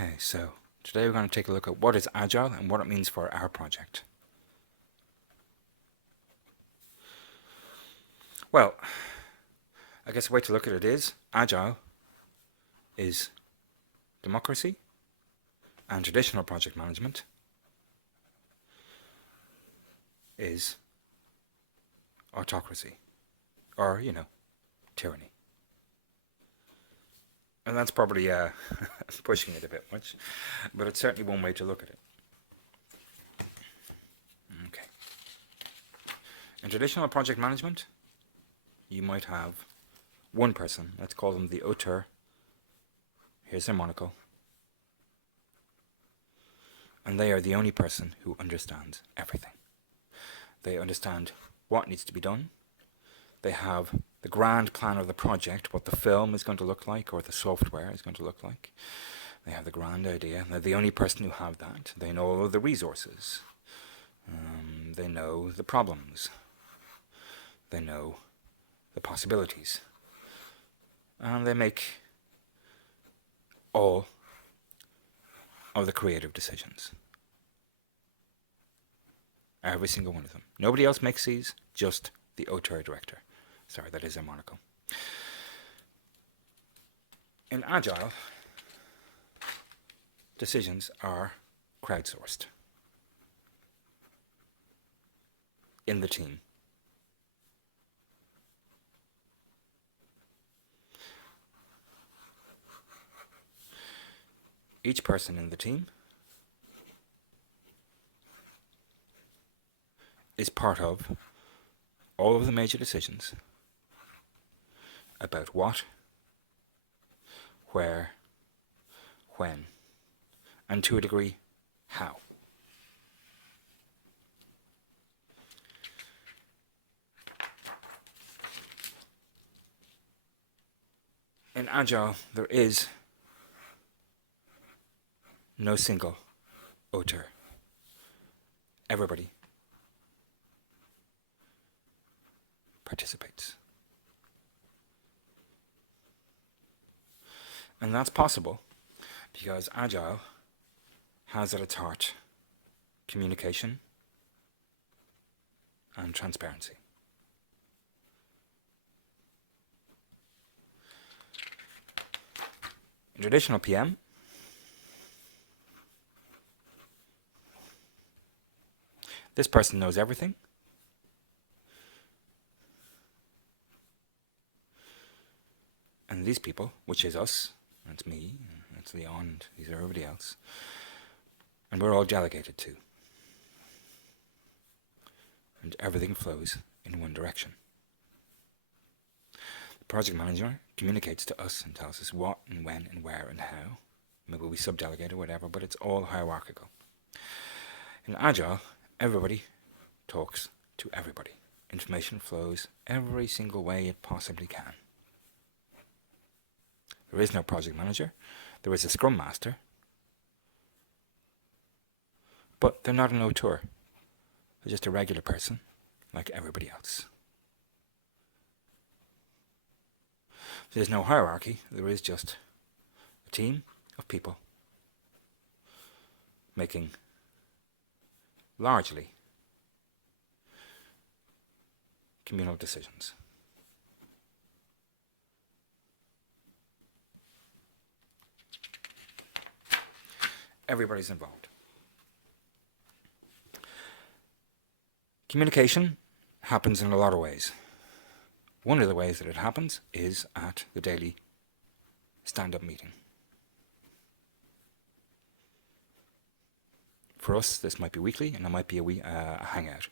Okay, so today we're going to take a look at what is Agile and what it means for our project. Well, I guess the way to look at it is Agile is democracy and traditional project management is autocracy or, tyranny. And that's probably pushing it a bit much, but it's certainly one way to look at it. Okay. In traditional project management, you might have one person, let's call them the auteur. Here's their monocle. And they are the only person who understands everything. They understand what needs to be done. They have the grand plan of the project, what the film is going to look like or the software is going to look like. They have the grand idea. They're the only person who have that. They know all of the resources. They know the problems. They know the possibilities. And they make all of the creative decisions. Every single one of them. Nobody else makes these, just the auteur director. Sorry, that is a monocle. In Agile, decisions are crowdsourced in the team. Each person in the team is part of all of the major decisions about what, where, when, and to a degree, how. In Agile, there is no single auteur. Everybody participates. And that's possible because Agile has at its heart communication and transparency. In traditional PM, this person knows everything. And these people, which is us, that's me, that's Leon, and these are everybody else, and we're all delegated to. And everything flows in one direction. The project manager communicates to us and tells us what and when and where and how. Maybe we subdelegate or whatever, but it's all hierarchical. In Agile, everybody talks to everybody. Information flows every single way it possibly can. There is no project manager. There is a scrum master. But they're not an auteur. They're just a regular person, like everybody else. There's no hierarchy. There is just a team of people making largely communal decisions. Everybody's involved. Communication happens in a lot of ways. One of the ways that it happens is at the daily stand-up meeting. For us, this might be weekly, and it might be a hangout.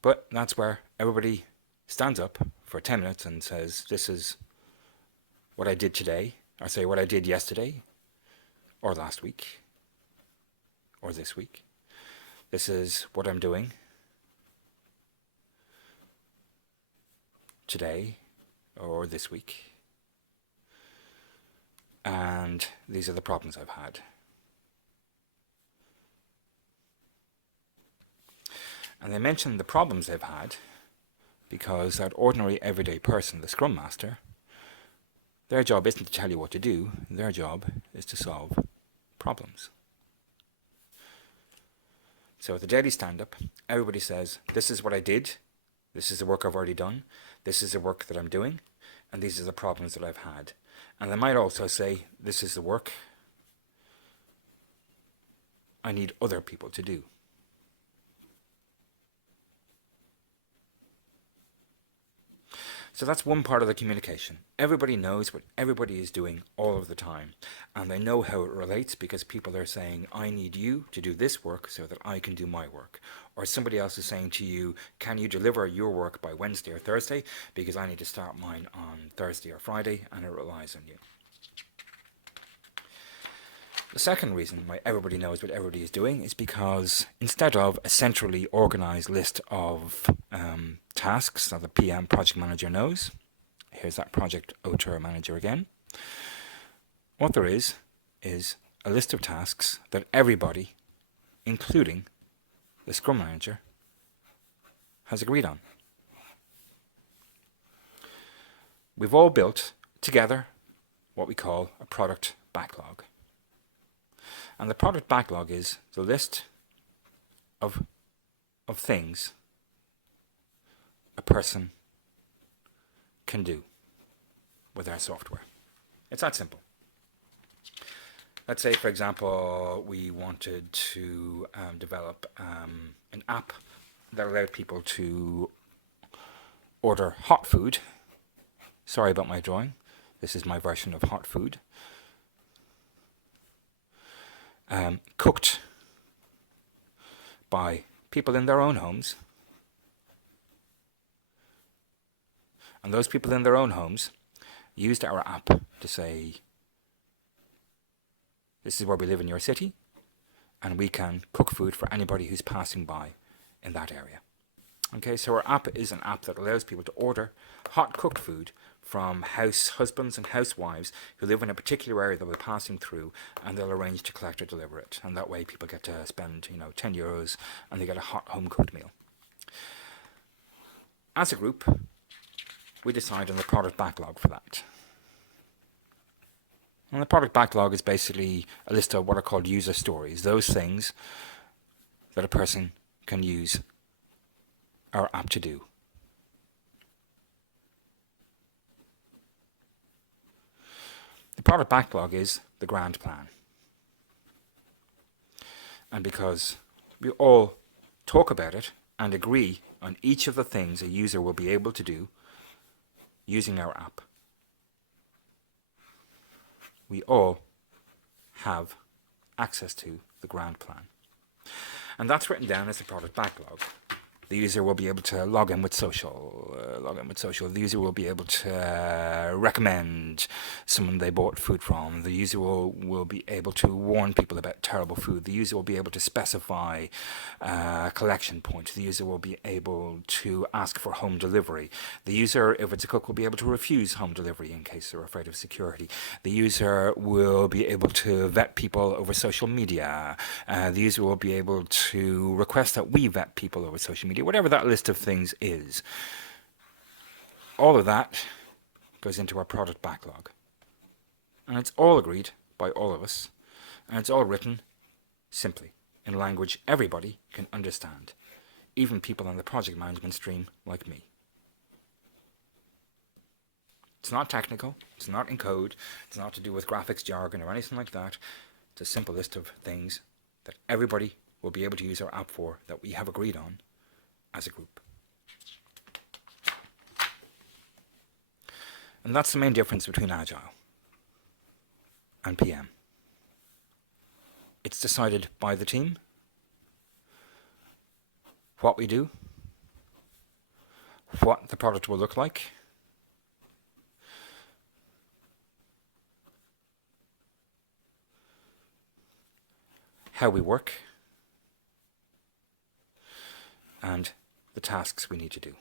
But that's where everybody stands up for 10 minutes and says, this is what I did today, or say what I did yesterday, or last week, or this week. This is what I'm doing today, or this week. And these are the problems I've had. And they mention the problems they've had because that ordinary everyday person, the Scrum Master, Their job isn't to tell you what to do. Their job is to solve problems. So at the daily stand-up, everybody says, this is what I did, this is the work I've already done, this is the work that I'm doing, and these are the problems that I've had. And they might also say, this is the work I need other people to do. So that's one part of the communication. Everybody knows what everybody is doing all of the time. And they know how it relates because people are saying, I need you to do this work so that I can do my work. Or somebody else is saying to you, can you deliver your work by Wednesday or Thursday? Because I need to start mine on Thursday or Friday, and it relies on you. The second reason why everybody knows what everybody is doing is because instead of a centrally organized list of tasks that the PM project manager knows, here's that project auteur manager again, what there is a list of tasks that everybody, including the scrum manager, has agreed on. We've all built together what we call a product backlog. And the product backlog is the list of things a person can do with our software. It's that simple. Let's say, for example, we wanted to develop an app that allowed people to order hot food. Sorry about my drawing. This is my version of hot food. Cooked by people in their own homes. And those people in their own homes used our app to say, this is where we live in your city, and we can cook food for anybody who's passing by in that area. Okay, so our app is an app that allows people to order hot cooked food from house husbands and housewives who live in a particular area that we're passing through, and they'll arrange to collect or deliver it. And that way people get to spend, €10 and they get a hot home cooked meal. As a group, we decide on the product backlog for that. And the product backlog is basically a list of what are called user stories, those things that a person can use our app to do. The product backlog is the grand plan. And because we all talk about it and agree on each of the things a user will be able to do using our app, we all have access to the grand plan. And that's written down as the product backlog. The user will be able to log in with social. The user will be able to recommend someone they bought food from. The user will be able to warn people about terrible food. The user will be able to specify a collection point. The user will be able to ask for home delivery. The user, if it's a cook, will be able to refuse home delivery in case they're afraid of security. The user will be able to vet people over social media. The user will be able to request that we vet people over social media. Whatever that list of things is, all of that goes into our product backlog. And it's all agreed by all of us, and it's all written simply in language everybody can understand, even people on the project management stream like me. It's not technical, it's not in code, it's not to do with graphics jargon or anything like that. It's a simple list of things that everybody will be able to use our app for, that we have agreed on as a group. And that's the main difference between Agile and PM. It's decided by the team what we do, what the product will look like, how we work, and the tasks we need to do.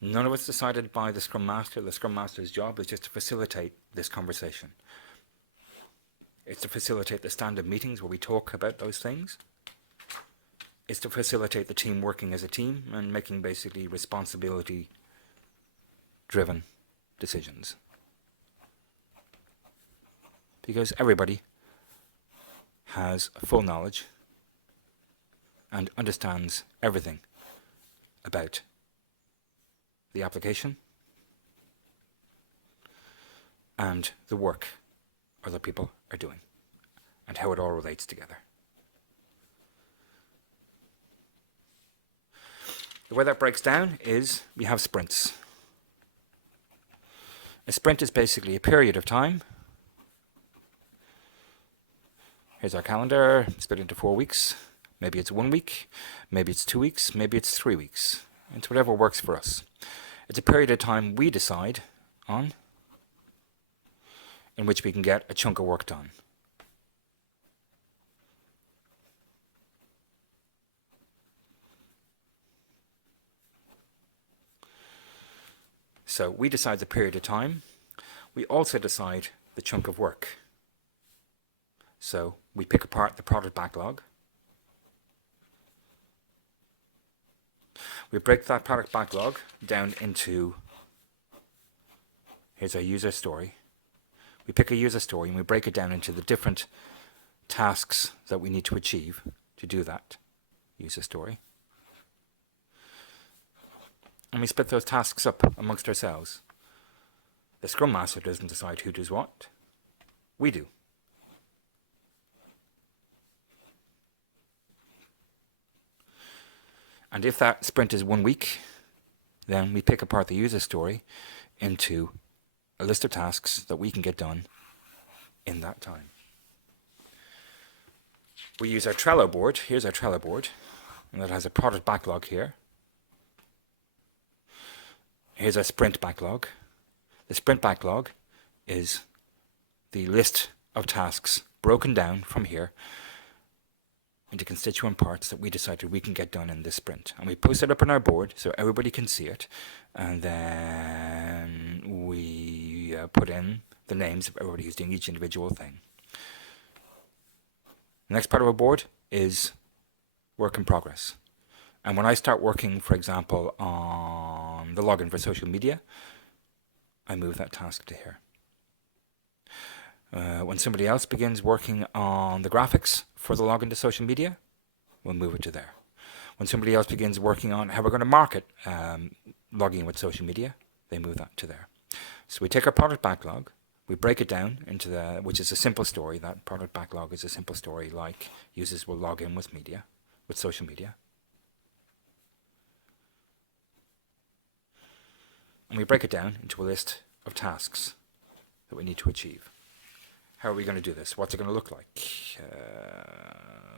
None of it's decided by the Scrum Master. The Scrum Master's job is just to facilitate this conversation. It's to facilitate the stand-up meetings where we talk about those things. It's to facilitate the team working as a team and making basically responsibility-driven decisions. because everybody has full knowledge and understands everything about the application and the work other people are doing and how it all relates together. The way that breaks down is we have sprints. A sprint is basically a period of time. Here's our calendar, split into 4 weeks. Maybe it's 1 week, maybe it's 2 weeks, maybe it's 3 weeks. It's whatever works for us. It's a period of time we decide on in which we can get a chunk of work done. So we decide the period of time. We also decide the chunk of work. So we pick apart the product backlog. We break that product backlog down into, here's our user story. We pick a user story and we break it down into the different tasks that we need to achieve to do that user story. And we split those tasks up amongst ourselves. The Scrum Master doesn't decide who does what. We do. And if that sprint is 1 week, then we pick apart the user story into a list of tasks that we can get done in that time. We use our Trello board. Here's our Trello board. And that has a product backlog here. Here's our sprint backlog. The sprint backlog is the list of tasks broken down from here into constituent parts that we decided we can get done in this sprint. And we post it up on our board so everybody can see it. And then we put in the names of everybody who's doing each individual thing. The next part of our board is work in progress. And when I start working, for example, on the login for social media, I move that task to here. When somebody else begins working on the graphics for the login to social media, we'll move it to there. When somebody else begins working on how we're going to market logging with social media, they move that to there. So we take our product backlog, we break it down into which is a simple story. That product backlog is a simple story like users will log in with social media. And we break it down into a list of tasks that we need to achieve. How are we going to do this? What's it going to look like?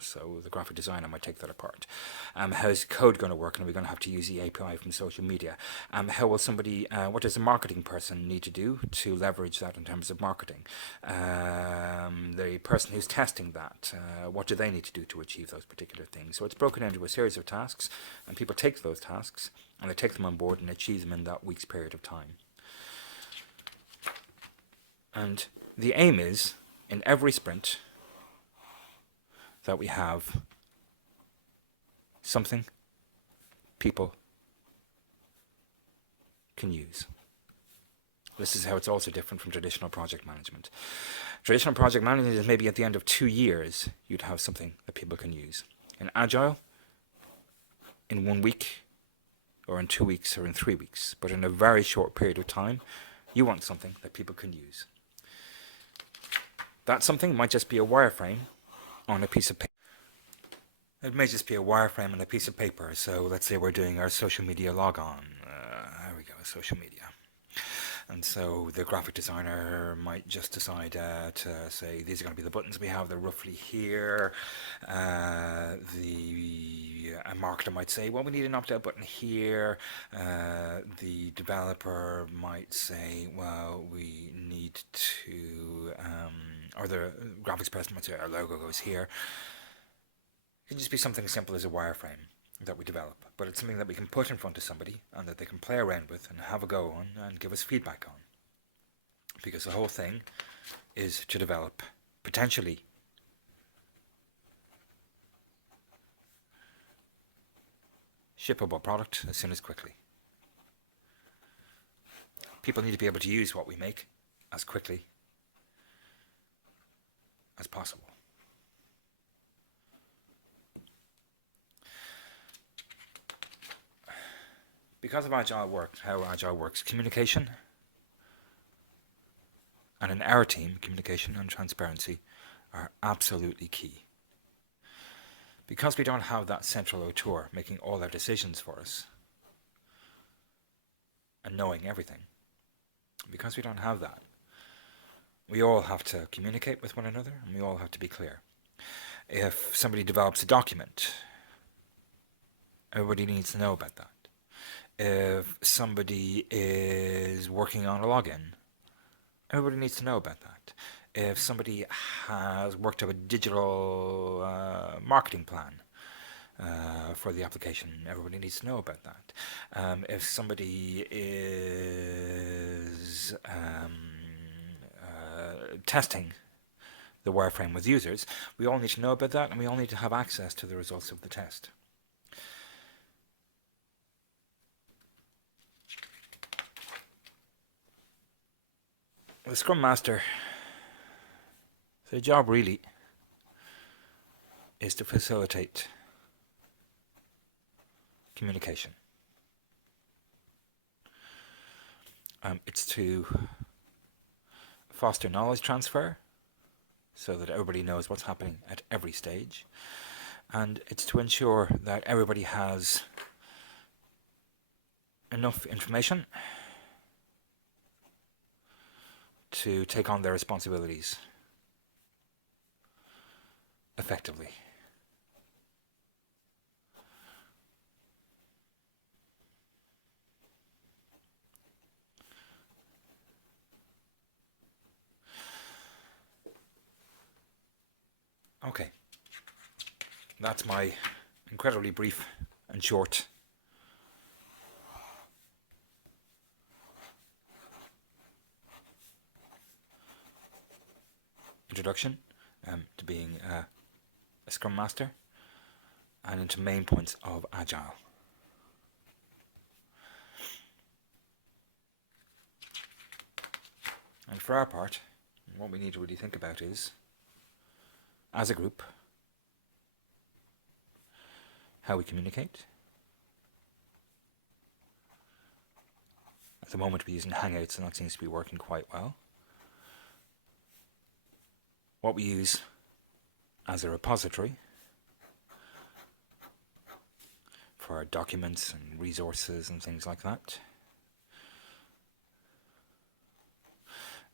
So the graphic designer might take that apart. How's code going to work? And are we going to have to use the API from social media? How will somebody, what does a marketing person need to do to leverage that in terms of marketing? The person who's testing that, what do they need to do to achieve those particular things? So it's broken into a series of tasks, and people take those tasks, and they take them on board and achieve them in that week's period of time. And the aim is, in every sprint, that we have something people can use. This is how it's also different from traditional project management. Traditional project management is maybe at the end of 2 years, you'd have something that people can use. In Agile, in 1 week, or in 2 weeks, or in 3 weeks. But in a very short period of time, you want something that people can use. That something might just be a wireframe on a piece of paper. It may just be a wireframe on a piece of paper. So let's say we're doing our social media logon. There we go, social media. And so the graphic designer might just decide to say these are going to be the buttons we have. They're roughly here. A marketer might say, well, we need an opt-out button here. The developer might say, well, we need to, or the graphics person might say, our logo goes here. It can just be something as simple as a wireframe that we develop, but it's something that we can put in front of somebody and that they can play around with and have a go on and give us feedback on. Because the whole thing is to develop potentially shippable product as soon as quickly. People need to be able to use what we make as quickly as possible. Because of Agile work, how Agile works, communication, and in our team, communication and transparency are absolutely key. Because we don't have that central auteur making all our decisions for us and knowing everything, because we don't have that, we all have to communicate with one another and we all have to be clear. If somebody develops a document, everybody needs to know about that. If somebody is working on a login, everybody needs to know about that. If somebody has worked up a digital marketing plan for the application, everybody needs to know about that. If somebody is testing the wireframe with users, we all need to know about that, and we all need to have access to the results of the test. The Scrum Master, their job really is to facilitate communication. It's to foster knowledge transfer so that everybody knows what's happening at every stage, and it's to ensure that everybody has enough information to take on their responsibilities effectively. Okay, that's my incredibly brief and short introduction to being a Scrum Master and into main points of Agile. And for our part, what we need to really think about is, as a group, how we communicate. At the moment we're using Hangouts and that seems to be working quite well. What we use as a repository for our documents and resources and things like that.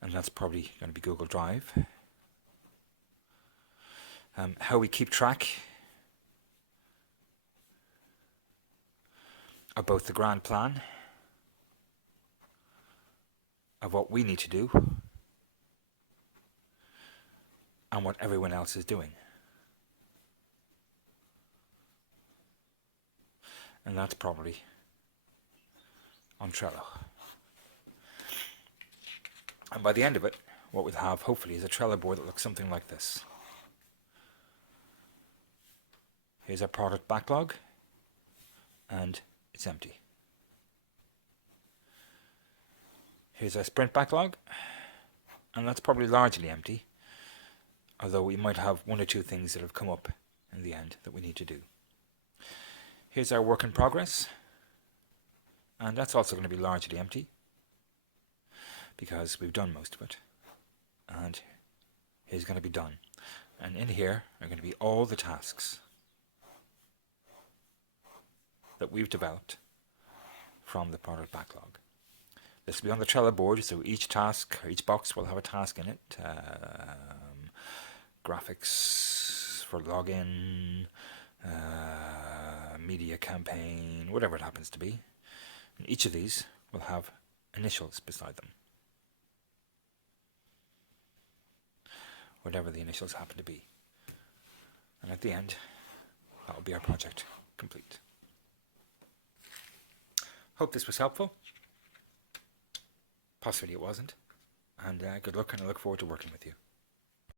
And that's probably going to be Google Drive. How we keep track of both the grand plan of what we need to do and what everyone else is doing. And that's probably on Trello. And by the end of it, what we'll have hopefully is a Trello board that looks something like this. Here's our product backlog, and it's empty. Here's our sprint backlog, and that's probably largely empty, although we might have one or two things that have come up in the end that we need to do. Here's our work in progress, and that's also going to be largely empty because we've done most of it. And here's going to be done. And in here are going to be all the tasks that we've developed from the product backlog. This will be on the Trello board, so each task, or each box will have a task in it. Graphics for login, media campaign, whatever it happens to be. And each of these will have initials beside them. Whatever the initials happen to be. And at the end, that will be our project complete. Hope this was helpful. Possibly it wasn't. And good luck, and I look forward to working with you.